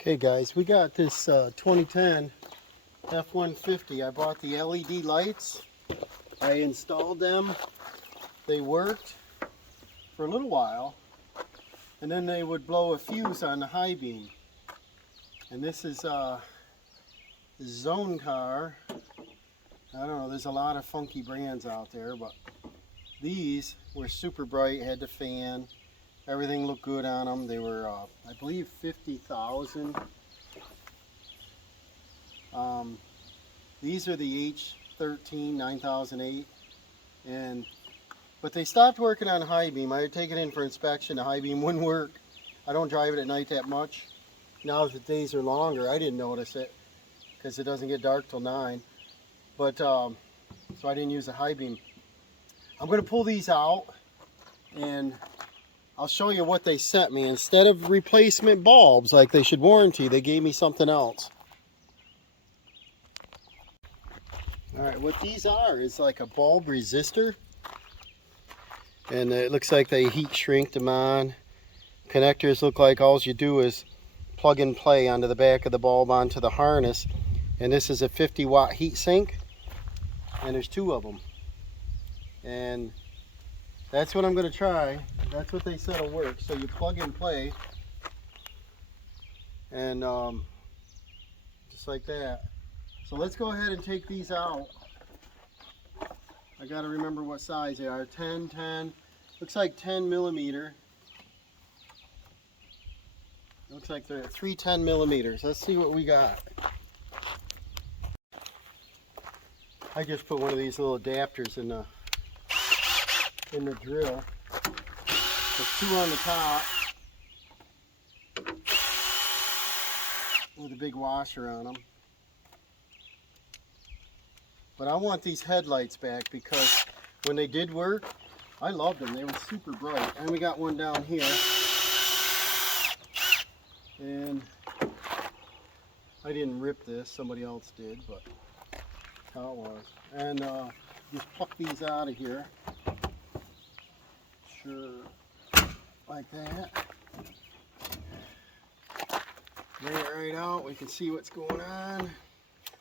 Okay guys, we got this 2010 F-150. I bought the LED lights. I installed them. They worked for a little while, and then they would blow a fuse on the high beam. And this is a zone car. I don't know, there's a lot of funky brands out there, but these were super bright, had the fan. Everything looked good on them. They were, I believe, 50,000. These are the H13 9008, but they stopped working on high beam. I had taken it in for inspection. The high beam wouldn't work. I don't drive it at night that much. Now that the days are longer, I didn't notice it because it doesn't get dark till 9. But so I didn't use the high beam. I'm going to pull these out and I'll show you what they sent me. Instead of replacement bulbs like they should warranty, they gave me something else. Alright, what these are is like a bulb resistor. And it looks like they heat shrink them on. Connectors look like all you do is plug and play onto the back of the bulb onto the harness. And this is a 50-watt heat sink. And there's 2 of them. And that's what I'm going to try. That's what they said will work. So you plug and play, and just like that. So let's go ahead and take these out. I got to remember what size they are. 10. Looks like 10 millimeter. Looks like they're 310 millimeters. Let's see what we got. I just put one of these little adapters in the drill. There's 2 on the top with a big washer on them. But I want these headlights back because when they did work, I loved them. They were super bright. And we got one down here. And I didn't rip this, somebody else did, but that's how it was. And just pluck these out of here. Sure. Like that. Lay it right out. We can see what's going on.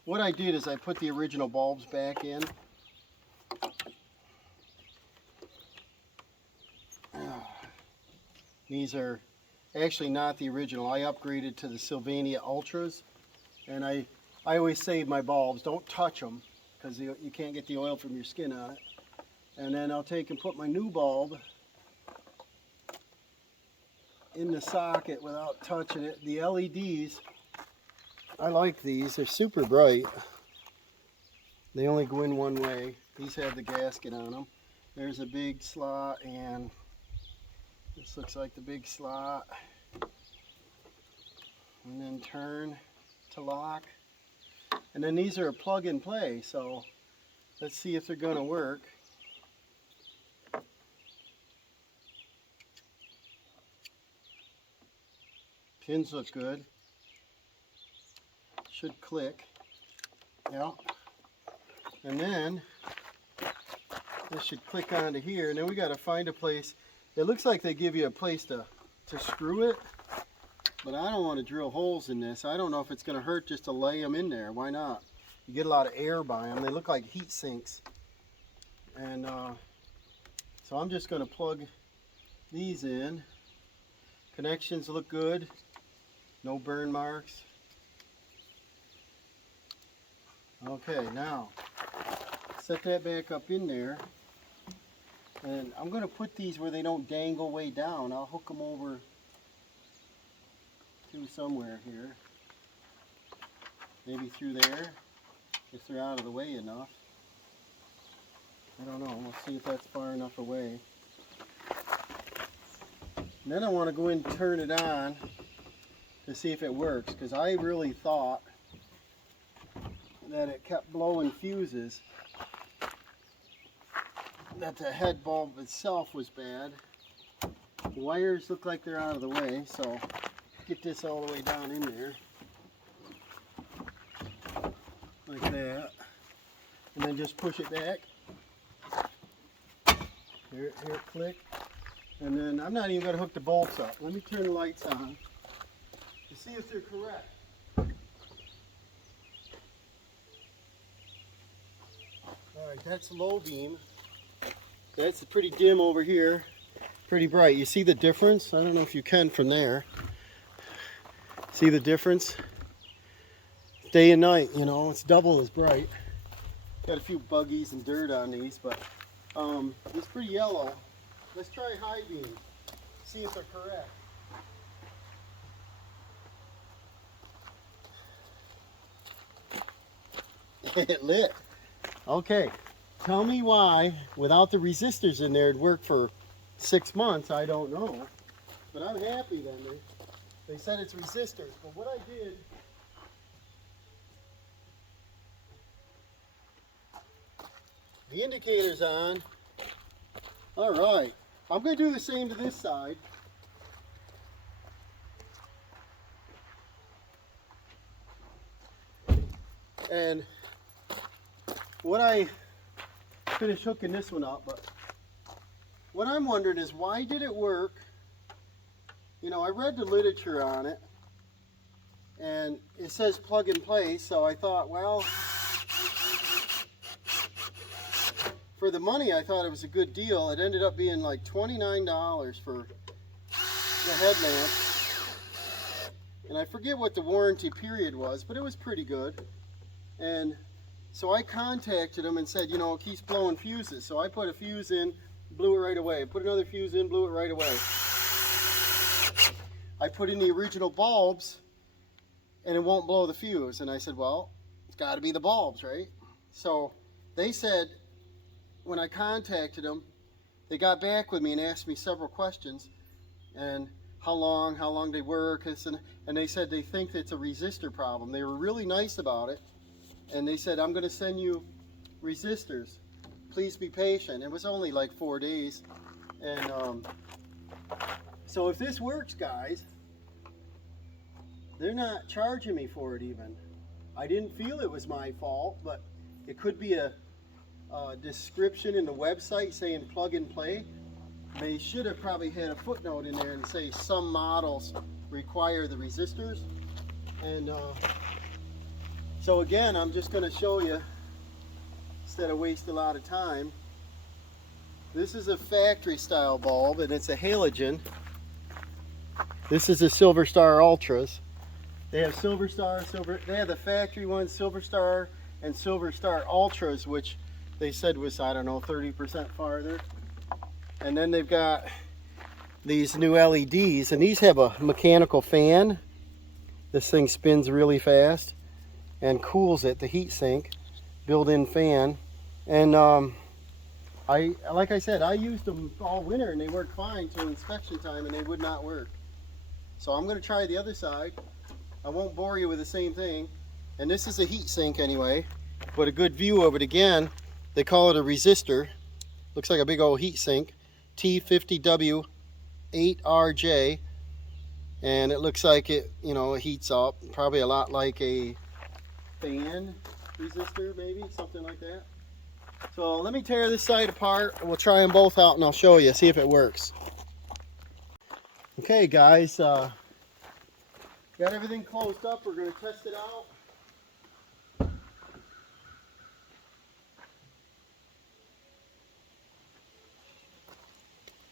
What I did is I put the original bulbs back in. These are actually not the original. I upgraded to the Sylvania Ultras, and I always save my bulbs. Don't touch them because you can't get the oil from your skin on it. And then I'll take and put my new bulb in the socket without touching it. The LEDs, I like these. They're super bright. They only go in one way. These have the gasket on them. There's a big slot, and this looks like the big slot. And then turn to lock. And then these are a plug and play, so let's see if they're going to work. Pins look good. Should click. Yeah. And then this should click onto here. And then we got to find a place. It looks like they give you a place to screw it. But I don't want to drill holes in this. I don't know if it's going to hurt just to lay them in there. Why not? You get a lot of air by them. They look like heat sinks. And so I'm just going to plug these in. Connections look good. No burn marks. Okay, now set that back up in there. And I'm going to put these where they don't dangle way down. I'll hook them over to somewhere here. Maybe through there, if they're out of the way enough. I don't know. We'll see if that's far enough away. And then I want to go in and turn it on to see if it works, because I really thought that it kept blowing fuses, that the head bulb itself was bad. The wires look like they're out of the way, so get this all the way down in there like that, and then just push it back. Here, click. And then I'm not even going to hook the bolts up. Let me turn the lights on. to see if they're correct. Alright, that's low beam. That's pretty dim over here. Pretty bright. You see the difference? I don't know if you can from there. See the difference? Day and night, you know, it's double as bright. Got a few buggies and dirt on these, but it's pretty yellow. Let's try high beam. See if they're correct. It lit. Okay. Tell me why, without the resistors in there, it'd work for 6 months. I don't know. But I'm happy then. They said it's resistors. But what I did, the indicator's on. All right. I'm going to do the same to this side. And what I finish hooking this one up, but what I'm wondering is why did it work? You know, I read the literature on it and it says plug and play, so I thought, well, for the money I thought it was a good deal. It ended up being like $29 for the headlamp, and I forget what the warranty period was, but it was pretty good. And so I contacted them and said, you know, it keeps blowing fuses. So I put a fuse in, blew it right away. Put another fuse in, blew it right away. I put in the original bulbs and it won't blow the fuse. And I said, well, it's got to be the bulbs, right? So they said, when I contacted them, they got back with me and asked me several questions. And how long they work. And they said they think it's a resistor problem. They were really nice about it. And they said, I'm going to send you resistors. Please be patient. It was only like 4 days. And so if this works, guys, they're not charging me for it even. I didn't feel it was my fault, but it could be a description in the website saying plug and play. They should have probably had a footnote in there and say some models require the resistors. And so again, I'm just going to show you, instead of waste a lot of time. This is a factory style bulb and it's a halogen. This is a Silver Star Ultras. They have Silver Star, they have the factory ones, Silver Star and Silver Star Ultras, which they said was, I don't know, 30% farther. And then they've got these new LEDs, and these have a mechanical fan. This thing spins really fast and cools it, the heat sink, built-in fan. And like I said, I used them all winter and they worked fine till inspection time and they would not work. So I'm going to try the other side. I won't bore you with the same thing. And this is a heat sink anyway, but a good view of it again. They call it a resistor. Looks like a big old heat sink. T50W8RJ. And it looks like it, you know, it heats up. Probably a lot like a fan resistor, maybe, something like that. So let me tear this side apart. We'll try them both out and I'll show you, see if it works. Okay guys, got everything closed up. We're going to test it out.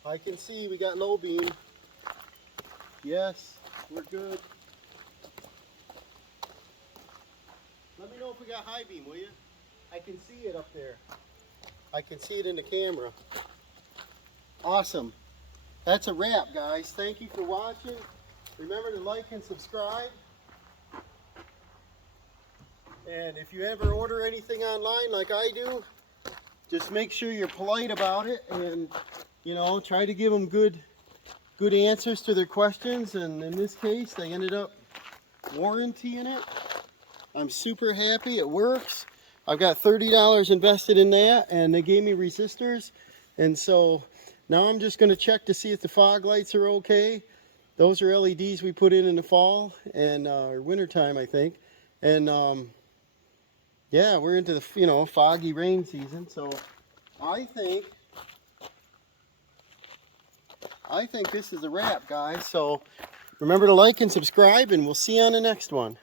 I can see we got low beam. Yes, we're good. Let me know if we got high beam, will you? I can see it up there. I can see it in the camera. Awesome. That's a wrap, guys. Thank you for watching. Remember to like and subscribe. And if you ever order anything online like I do, just make sure you're polite about it and, you know, try to give them good answers to their questions. And in this case, they ended up warrantying it. I'm super happy. It works. I've got $30 invested in that, and they gave me resistors. And so now I'm just going to check to see if the fog lights are okay. Those are LEDs we put in the fall and or winter time, I think. And yeah, we're into the, you know, foggy rain season. So I think this is a wrap, guys. So Remember to like and subscribe, and we'll see you on the next one.